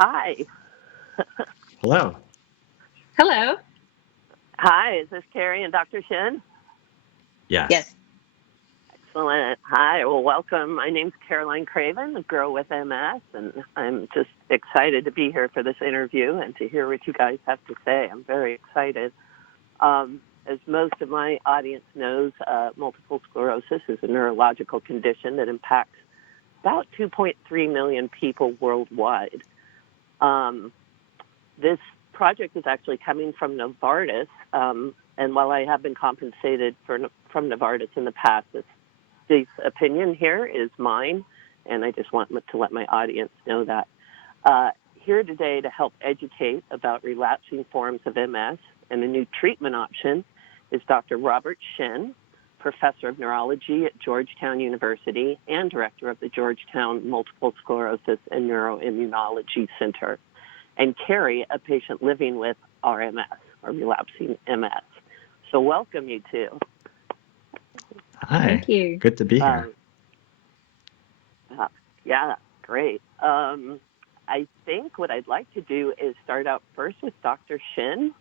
Hi. Hello. Hello. Hi, is this Kerry and Dr. Shin? Yes. Yes. Excellent. Hi, well, welcome. My name's Caroline Craven, a girl with MS, and I'm just excited to be here for this interview and to hear what you guys have to say. I'm very excited. As most of my audience knows, multiple sclerosis is a neurological condition that impacts about 2.3 million people worldwide. This project is actually coming from Novartis, and while I have been compensated from Novartis in the past, this opinion here is mine, and I just want to let my audience know that. Here today to help educate about relapsing forms of MS and a new treatment option is Dr. Robert Shin, professor of neurology at Georgetown University and director of the Georgetown Multiple Sclerosis and Neuroimmunology Center, and Kerry, a patient living with RMS, or relapsing MS. So welcome, you two. Hi. Thank you. Good to be here. Yeah, great. I think what I'd like to do is start out first with Dr. Shin,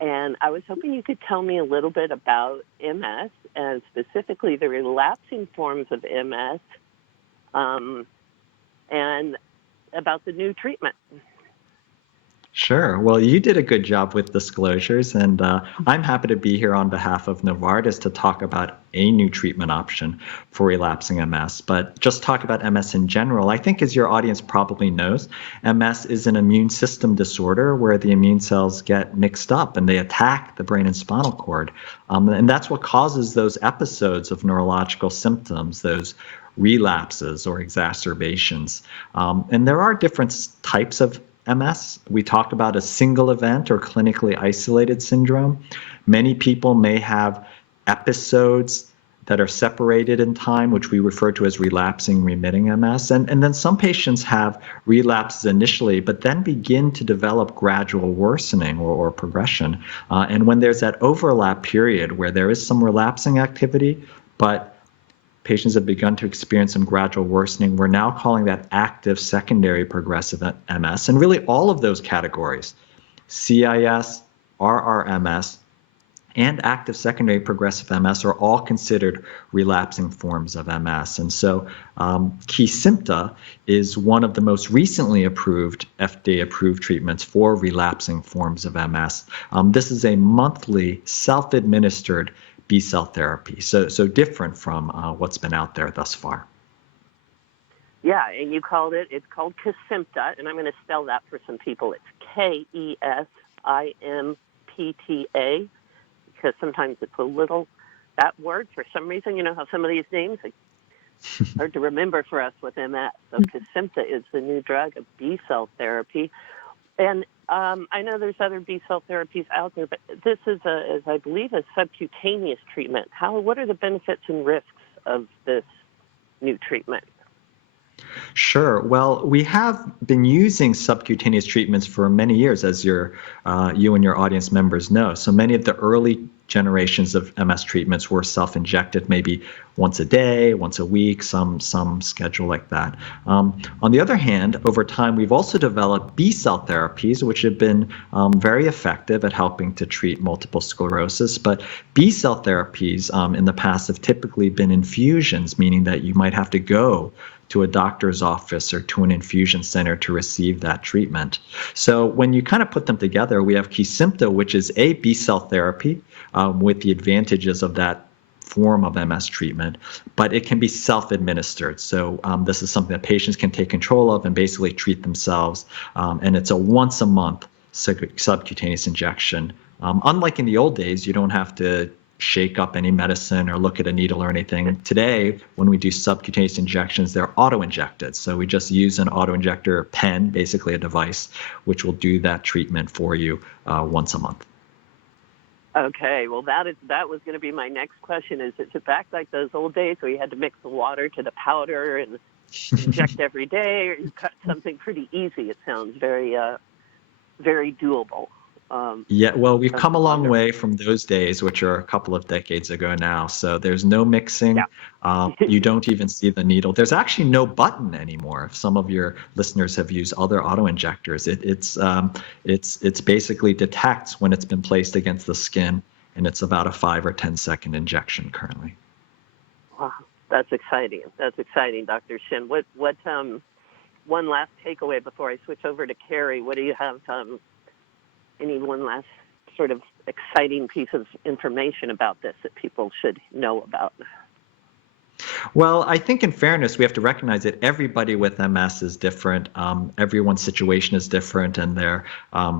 and I was hoping you could tell me a little bit about MS and specifically the relapsing forms of MS and about the new treatment. Sure. Well, you did a good job with disclosures, and I'm happy to be here on behalf of Novartis to talk about a new treatment option for relapsing MS. But just talk about MS in general. I think, as your audience probably knows, MS is an immune system disorder where the immune cells get mixed up and they attack the brain and spinal cord. And that's what causes those episodes of neurological symptoms, those relapses or exacerbations. And there are different types of MS. We talked about a single event or clinically isolated syndrome. Many people may have episodes that are separated in time, which we refer to as relapsing remitting MS. And then some patients have relapses initially, but then begin to develop gradual worsening or progression. And when there's that overlap period where there is some relapsing activity, but patients have begun to experience some gradual worsening, we're now calling that active secondary progressive MS. And really all of those categories, CIS, RRMS, and active secondary progressive MS are all considered relapsing forms of MS. And so Kesimpta is one of the most recently approved, FDA-approved treatments for relapsing forms of MS. This is a monthly self-administered B-cell therapy, so different from what's been out there thus far. Yeah, and it's called Kesimpta, and I'm going to spell that for some people. It's Kesimpta, because sometimes it's that word, for some reason, you know how some of these names are hard to remember for us with MS. So Kesimpta is the new drug of B-cell therapy. And I know there's other B-cell therapies out there, but this is, as I believe, a subcutaneous treatment. What are the benefits and risks of this new treatment? Sure. Well, we have been using subcutaneous treatments for many years, as you and your audience members know. So many of the early generations of MS treatments were self-injected, maybe once a day, once a week, some schedule like that. On the other hand, over time, we've also developed B-cell therapies, which have been very effective at helping to treat multiple sclerosis. But B-cell therapies in the past have typically been infusions, meaning that you might have to go to a doctor's office or to an infusion center to receive that treatment. So when you kind of put them together, we have Kesimpta, which is a B-cell therapy with the advantages of that form of MS treatment, but it can be self-administered. So this is something that patients can take control of and basically treat themselves. And it's a once-a-month subcutaneous injection. Unlike in the old days, you don't have to shake up any medicine or look at a needle or anything. Today, when we do subcutaneous injections, they're auto-injected. So we just use an auto-injector pen, basically a device, which will do that treatment for you once a month. Okay, well, that was going to be my next question. Is it back like those old days where you had to mix the water to the powder and inject every day, or you cut something pretty easy? It sounds very, very doable. Yeah, well, we've That's come a long wonderful. way from those days, which are a couple of decades ago now. So there's no mixing. Yeah. You don't even see the needle. There's actually no button anymore. If some of your listeners have used other auto injectors, it's basically detects when it's been placed against the skin, and it's about a 5 or 10 second injection currently. Wow, that's exciting. That's exciting, Dr. Shin. What one last takeaway before I switch over to Kerry? What do you have? Any one last sort of exciting piece of information about this that people should know about? Well, I think in fairness, we have to recognize that everybody with MS is different. Everyone's situation is different, and their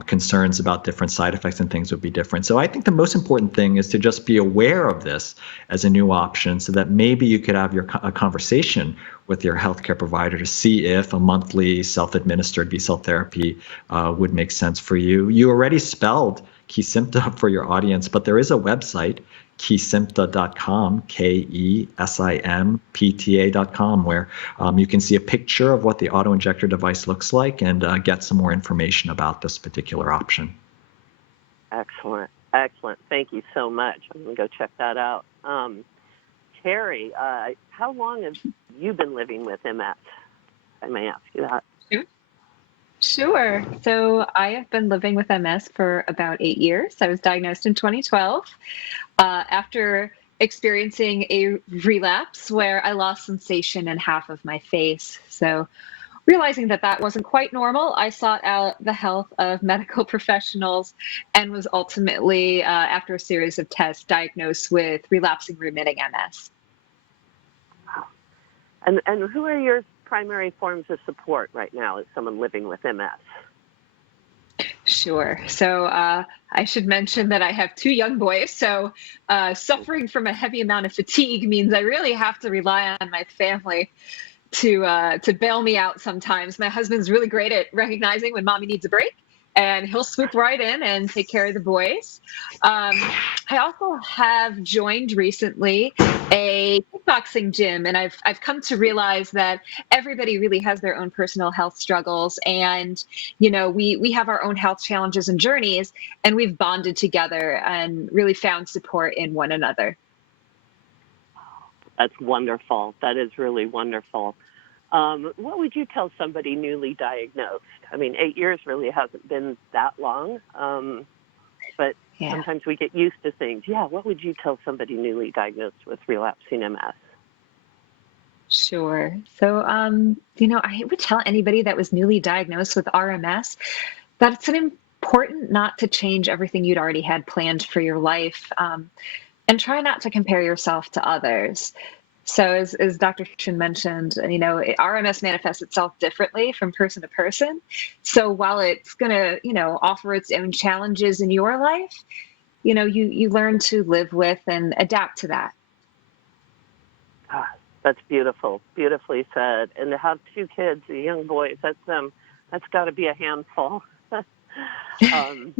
concerns about different side effects and things would be different. So I think the most important thing is to just be aware of this as a new option so that maybe you could have a conversation with your healthcare provider to see if a monthly self-administered B-cell therapy would make sense for you. You already spelled Kesimpta for your audience, but there is a website, Kesimpta.com, Kesimpta.com, where you can see a picture of what the auto-injector device looks like and get some more information about this particular option. Excellent. Excellent. Thank you so much. I'm going to go check that out. Kerry, how long have you been living with MS? I may ask you that. Sure. So I have been living with MS for about 8 years. I was diagnosed in 2012 after experiencing a relapse where I lost sensation in half of my face. So realizing that that wasn't quite normal, I sought out the help of medical professionals and was ultimately, after a series of tests, diagnosed with relapsing remitting MS. And who are your primary forms of support right now as someone living with MS? Sure. So I should mention that I have two young boys. So suffering from a heavy amount of fatigue means I really have to rely on my family to bail me out sometimes. My husband's really great at recognizing when mommy needs a break, and he'll swoop right in and take care of the boys. I also have joined recently a kickboxing gym, and I've come to realize that everybody really has their own personal health struggles, and we have our own health challenges and journeys, and we've bonded together and really found support in one another. That's wonderful. That is really wonderful. What would you tell somebody newly diagnosed? I mean, 8 years really hasn't been that long, but Yeah. sometimes we get used to things. Yeah, what would you tell somebody newly diagnosed with relapsing MS? Sure. So, I would tell anybody that was newly diagnosed with RMS that it's an important not to change everything you'd already had planned for your life, and try not to compare yourself to others. So, as Dr. Shin mentioned, RMS manifests itself differently from person to person. So, while it's going to, offer its own challenges in your life, you learn to live with and adapt to that. Ah, that's beautiful, beautifully said. And to have two kids, young boys, that's got to be a handful. I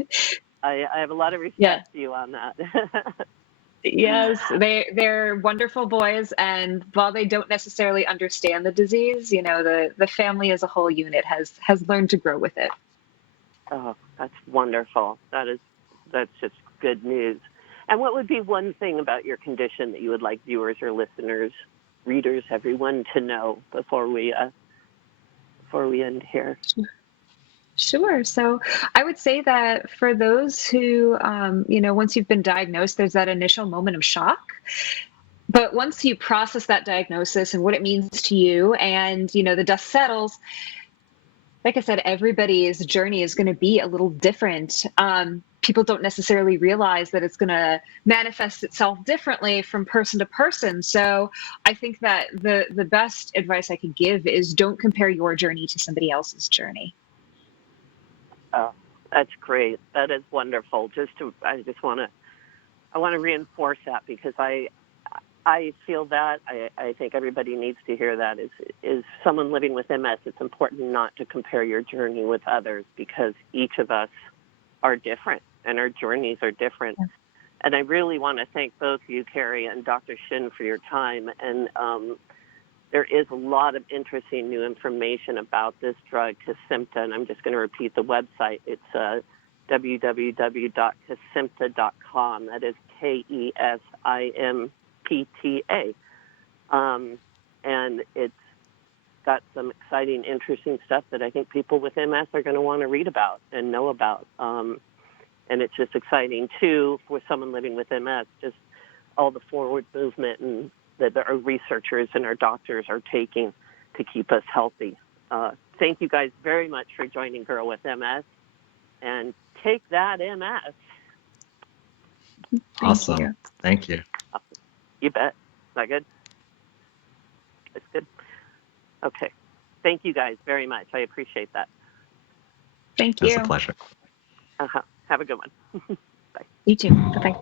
have a lot of Yeah. respect for you on that. Yes, they're wonderful boys, and while they don't necessarily understand the disease, the family as a whole unit has learned to grow with it. Oh, that's wonderful. That's just good news. And what would be one thing about your condition that you would like viewers or listeners, readers, everyone to know before we end here? Sure. So I would say that for those who, once you've been diagnosed, there's that initial moment of shock. But once you process that diagnosis and what it means to you, and the dust settles, like I said, everybody's journey is going to be a little different. People don't necessarily realize that it's going to manifest itself differently from person to person. So I think that the best advice I could give is don't compare your journey to somebody else's journey. Oh, that's great. That is wonderful. I want to reinforce that because I feel that I think everybody needs to hear that is someone living with MS. It's important not to compare your journey with others because each of us are different and our journeys are different. And I really want to thank both you, Kerry, and Dr. Shin for your time. And there is a lot of interesting new information about this drug, Kesimpta, and I'm just going to repeat the website. It's www.kesimpta.com. That is Kesimpta. And it's got some exciting, interesting stuff that I think people with MS are going to want to read about and know about. And it's just exciting, too, for someone living with MS, just all the forward movement and that our researchers and our doctors are taking to keep us healthy. Thank you guys very much for joining Girl with MS. And take that, MS. Awesome. Thank you. You bet. Is that good? That's good. Okay. Thank you guys very much. I appreciate that. Thank you. It's a pleasure. Have a good one. You too. Bye-bye.